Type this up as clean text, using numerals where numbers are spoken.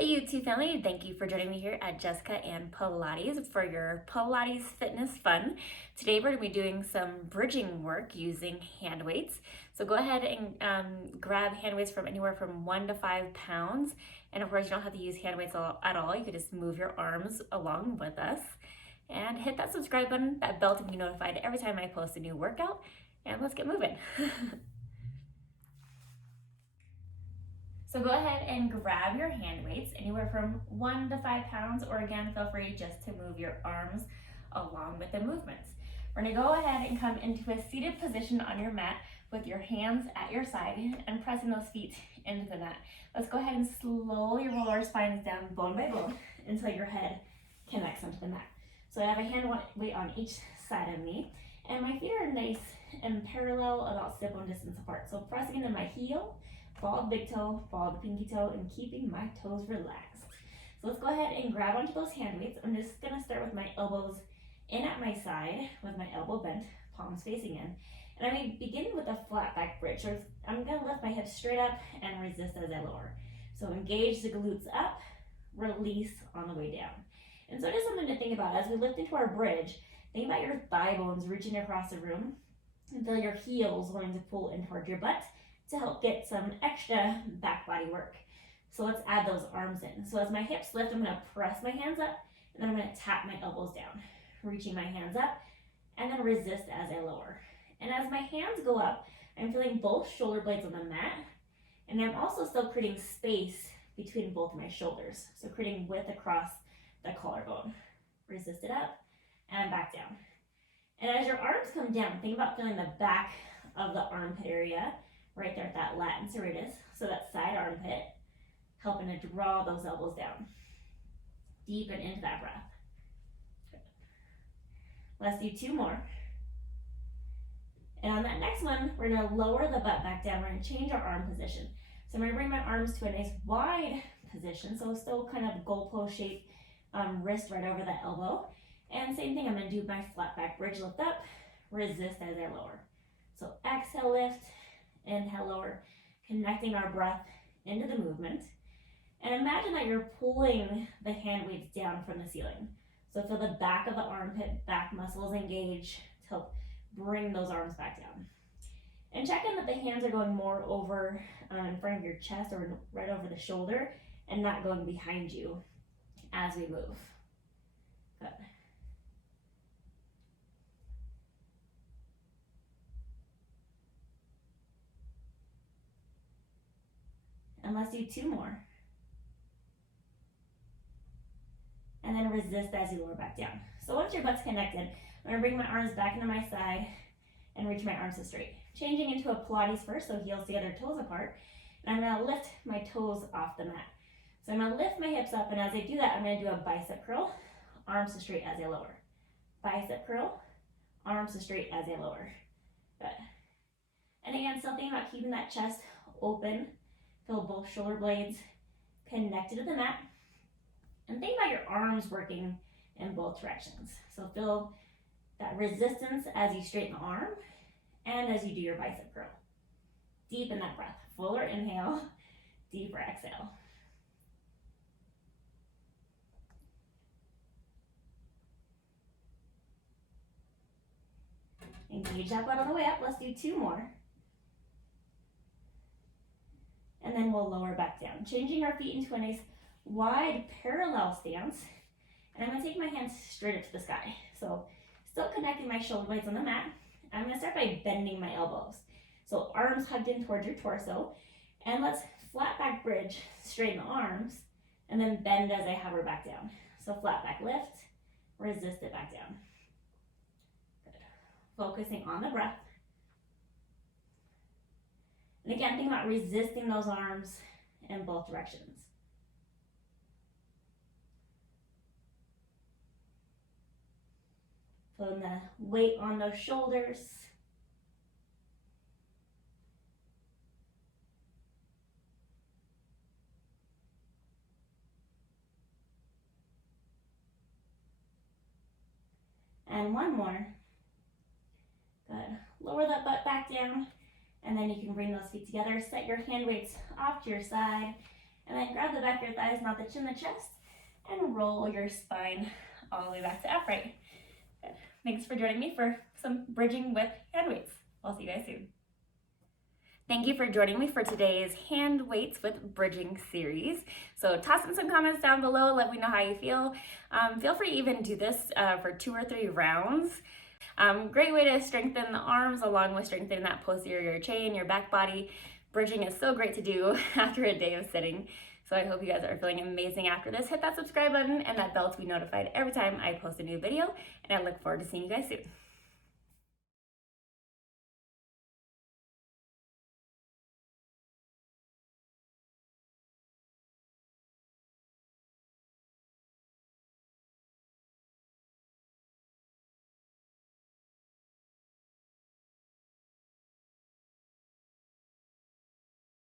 Hey YouTube family, thank you for joining me here at Jessica and Pilates for your Pilates fitness fun. Today we're going to be doing some bridging work using hand weights. So go ahead and grab hand weights from anywhere from 1 to 5 pounds. And of course you don't have to use hand weights at all. You can just move your arms along with us. And hit that subscribe button, that bell to be notified every time I post a new workout. And let's get moving. So go ahead and grab your hand weights, anywhere from 1 to 5 pounds, or again, feel free just to move your arms along with the movements. We're gonna go ahead and come into a seated position on your mat with your hands at your side and pressing those feet into the mat. Let's go ahead and slowly roll our spines down bone by bone until your head connects onto the mat. So I have a hand weight on each side of me, and my feet are nice and parallel, about step one distance apart. So pressing into my heel, follow the big toe, follow the pinky toe, and keeping my toes relaxed. So let's go ahead and grab onto those hand weights. I'm just gonna start with my elbows in at my side with my elbow bent, palms facing in. And I'm gonna begin with a flat back bridge. So I'm gonna lift my hips straight up and resist as I lower. So engage the glutes up, release on the way down. And so just something to think about as we lift into our bridge. Think about your thigh bones reaching across the room and feel your heels wanting to pull in towards your butt to help get some extra back body work. So let's add those arms in. So as my hips lift, I'm gonna press my hands up, and then I'm gonna tap my elbows down, reaching my hands up, and then resist as I lower. And as my hands go up, I'm feeling both shoulder blades on the mat, and I'm also still creating space between both my shoulders. So creating width across the collarbone. Resist it up, and back down. And as your arms come down, think about feeling the back of the armpit area, right there at that latin serratus, so that side armpit, helping to draw those elbows down. Deepen into that breath. Good. Let's do 2 more. And on that next one, we're gonna lower the butt back down. We're gonna change our arm position. So I'm gonna bring my arms to a nice wide position, so still kind of goalpost shape, wrist right over the elbow. And same thing, I'm gonna do my flat back bridge, lift up, resist as I lower. So exhale, lift, inhale, lower, connecting our breath into the movement. And imagine that you're pulling the hand weights down from the ceiling. So feel the back of the armpit, back muscles engage to help bring those arms back down. And check in that the hands are going more over in front of your chest or right over the shoulder and not going behind you as we move. Good. And let's do 2 more. And then resist as you lower back down. So once your butt's connected, I'm gonna bring my arms back into my side and reach my arms to straight. Changing into a Pilates first, so heels together, toes apart. And I'm gonna lift my toes off the mat. So I'm gonna lift my hips up, and as I do that, I'm gonna do a bicep curl, arms to straight as I lower. Bicep curl, arms to straight as I lower. Good. And again, still thinking about keeping that chest open. Feel both shoulder blades connected to the mat. And think about your arms working in both directions. So feel that resistance as you straighten the arm and as you do your bicep curl. Deepen that breath. Fuller inhale, deeper exhale. Engage that butt on the way up. Let's do 2 more. And then we'll lower back down, changing our feet into a nice wide parallel stance. And I'm gonna take my hands straight up to the sky. So still connecting my shoulder blades on the mat. I'm gonna start by bending my elbows. So arms hugged in towards your torso. And let's flat back bridge, straighten the arms, and then bend as I hover back down. So flat back lift, resist it back down. Good. Focusing on the breath. And again, think about resisting those arms in both directions. Feeling the weight on those shoulders. And 1 more. Good. Lower that butt back down. And then you can bring those feet together, set your hand weights off to your side, And then grab the back of your thighs, not the chin, the chest, and roll your spine all the way back to upright. Good. Thanks for joining me for some bridging with hand weights. I'll see you guys soon. Thank you for joining me for today's hand weights with bridging series. So toss in some comments down below, let me know how you feel. Feel free to even do this for 2 or 3 rounds. Great way to strengthen the arms along with strengthening that posterior chain, your back body. Bridging is so great to do after a day of sitting. So I hope you guys are feeling amazing after this. Hit that subscribe button and that bell to be notified every time I post a new video. And I look forward to seeing you guys soon.